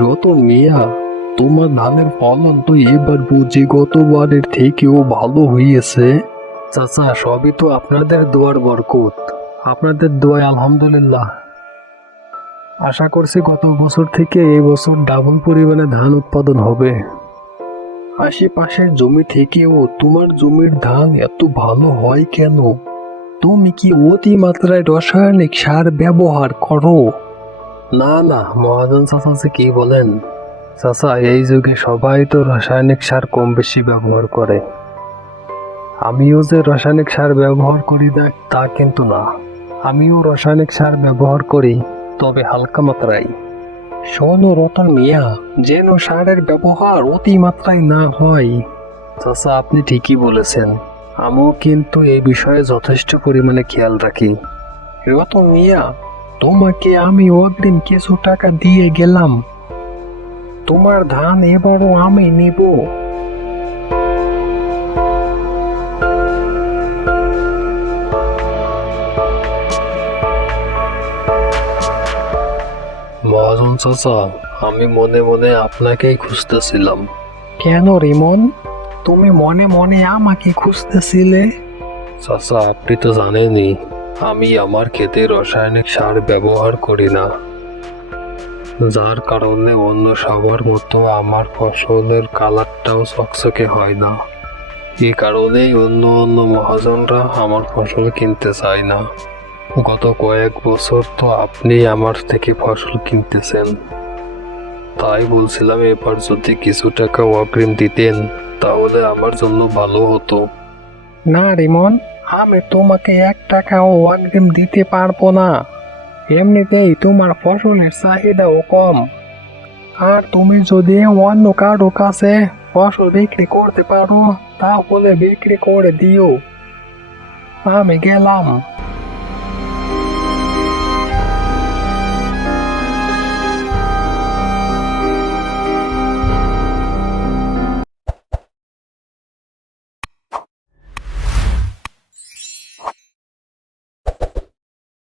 রতন তোমার ধানের ফলন তো এবার বুঝি গতবারের থেকেও ভালো হয়েছে চাচা, সবই তো আপনাদের দোয়ার বরকত। আপনাদের দোয়ায় আলহামদুলিল্লাহ। আশা করছি গত বছর থেকে এই বছর ডাবল পরিমাণে ধান উৎপাদন হবে। আশেপাশের জমি থেকেও তোমার জমির ধান এত ভালো হয় কেন? তুমি কি অতি মাত্রায় রাসায়নিক সার ব্যবহার করো? না না, মহাজন চাচা যে কি বলেন? চাচা, এই যুগে সবাই তো রাসায়নিক সার কম বেশি ব্যবহার করে। আমিও যে রাসায়নিক সার ব্যবহার করি না, তা কিন্তু না। আমিও রাসায়নিক সার ব্যবহার করি, তবে হালকা মাত্রায়। শোনো, রতন মিয়া, যেন সারের ব্যবহার অতিমাত্রায় না হয়। চাচা, আপনি ঠিকই বলেছেন। আমিও কিন্তু এই বিষয়ে যথেষ্ট পরিমাণে খেয়াল রাখি। রতন মিয়া তোমাকে আমি অগ্রিম কিছু টাকা দিয়ে গেলাম। তোমার ধান এবারও আমি নেব। মহাজন চাচা, আমি মনে মনে আপনাকেই খুঁজতেছিলাম। কেন রিমন? তুমি মনে মনে আমাকে খুঁজতেছিলে? চাচা, আপনি তো জানেনই আমি আমার ক্ষেতে রাসায়নিক সার ব্যবহার করি না। যার কারণে অন্য সবার মতো আমার ফসলের কালারটাও চকচকে হয় না। এ কারণেই অন্য অন্য মহাজনরা আমার ফসল কিনতে চায় না। গত কয়েক বছর তো আপনি আমার থেকে ফসল কিনতেছেন। তাই বলছিলাম এবার যদি কিছু টাকা অগ্রিম দিতেন, তাহলে আমার জন্য ভালো হতো। না, রিমন। আমি তোমাকে এক টাকাও অগ্রিম দিতে পারব না। এমনিতেই তোমার ফসলের চাহিদাও কম। আর তুমি যদি অন্য কারও কাছে ফসল বিক্রি করতে পারো, তাহলে বিক্রি করে দিও। আমি গেলাম।